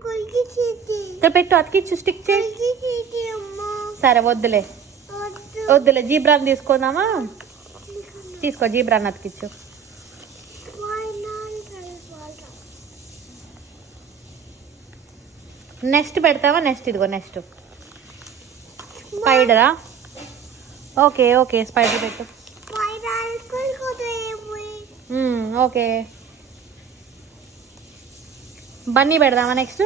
ఇక్కడ పెట్టు, అతికిచ్చు, స్టిక్ చేయి. సరే వద్దులే వద్దులే, జీబ్రాన్ తీసుకుందామా? తీసుకో, జీబ్రాన్ అతికిచ్చు. నెక్స్ట్ పెడతావా? నెక్స్ట్ ఇదిగో, నెక్స్ట్ స్పైడరా? ఓకే ఓకే, స్పైడర్ పెట్టు. ఓకే, బన్నీ పెడదామా? నెక్స్ట్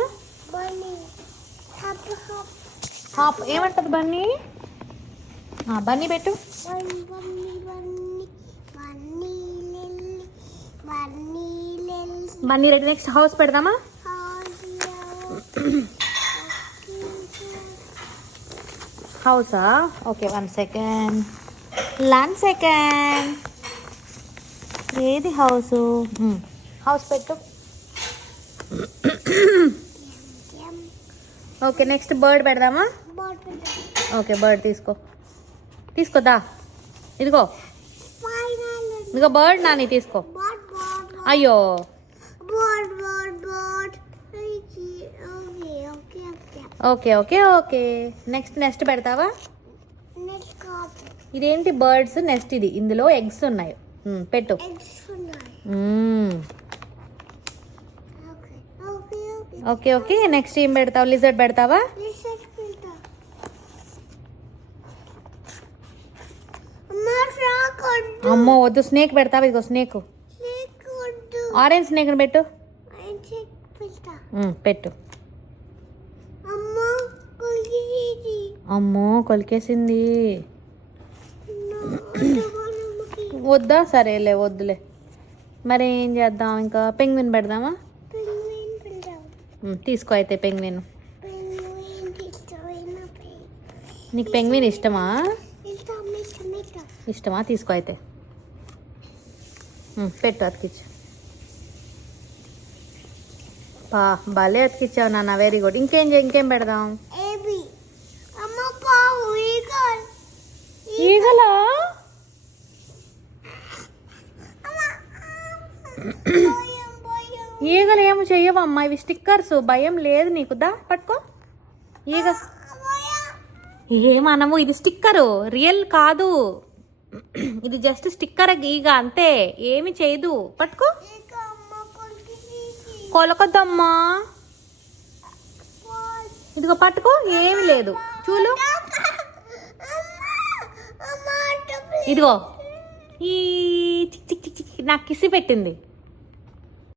హాప్ ఏమంటది బన్నీ? బన్నీ పెట్టు. బన్నీ రెడీ. నెక్స్ట్ హౌస్ పెడదామా? హౌసా? Okay, 1 second. ఏది హౌసు? హౌస్ పెట్టు. ఓకే, నెక్స్ట్ బర్డ్ పెడదామా? ఓకే, బర్డ్ తీసుకోదా. ఇదిగో బర్డ్ నాని తీసుకో. అయ్యో, ఓకే ఓకే ఓకే. నెక్స్ట్ పెడతావా? ఇదేంటి బర్డ్స్ నెస్ట్ ఇది, ఇందులో ఎగ్స్ ఉన్నాయి. పెట్టు. Okay okay. నెక్స్ట్ ఏం పెడతావు? లిజర్డ్ పెడతావా? అమ్మో వద్దు, స్నేక్ పెడతావా? ఇదిగో స్నేక్, ఆరెంజ్ స్నేక్ పెట్టు. పెట్టు. అమ్మో కొలికేసింది. వద్దా? సరేలే వద్దులే. మరి ఏం చేద్దాం? ఇంకా పెంగ్విన్ పెడదామా? తీసుకో అయితే పెంగ్విన్. నీకు పెంగ్విన్ ఇష్టమా? తీసుకో అయితే. పెట్టు, అతికిచ్చు. భలే అతికిచ్చావు నాన్న, వెరీ గుడ్. ఇంకేం పెడదాం? ఈగలా? ఈగలు ఏమో చెయ్యవమ్మా, ఇవి స్టిక్కర్స్. భయం లేదు నీకు. దా పట్టుకో. ఈగ ఏమనము, ఇది స్టిక్కరు, రియల్ కాదు. ఇది జస్ట్ స్టిక్కర్ ఈగ అంతే, ఏమి చేయదు. పట్టుకో. కొలకొద్దమ్మా. ఇదిగో పట్టుకో, ఏమి లేదు. చూలు, ఇదిగో ఈ నాకు కిసి పెట్టింది.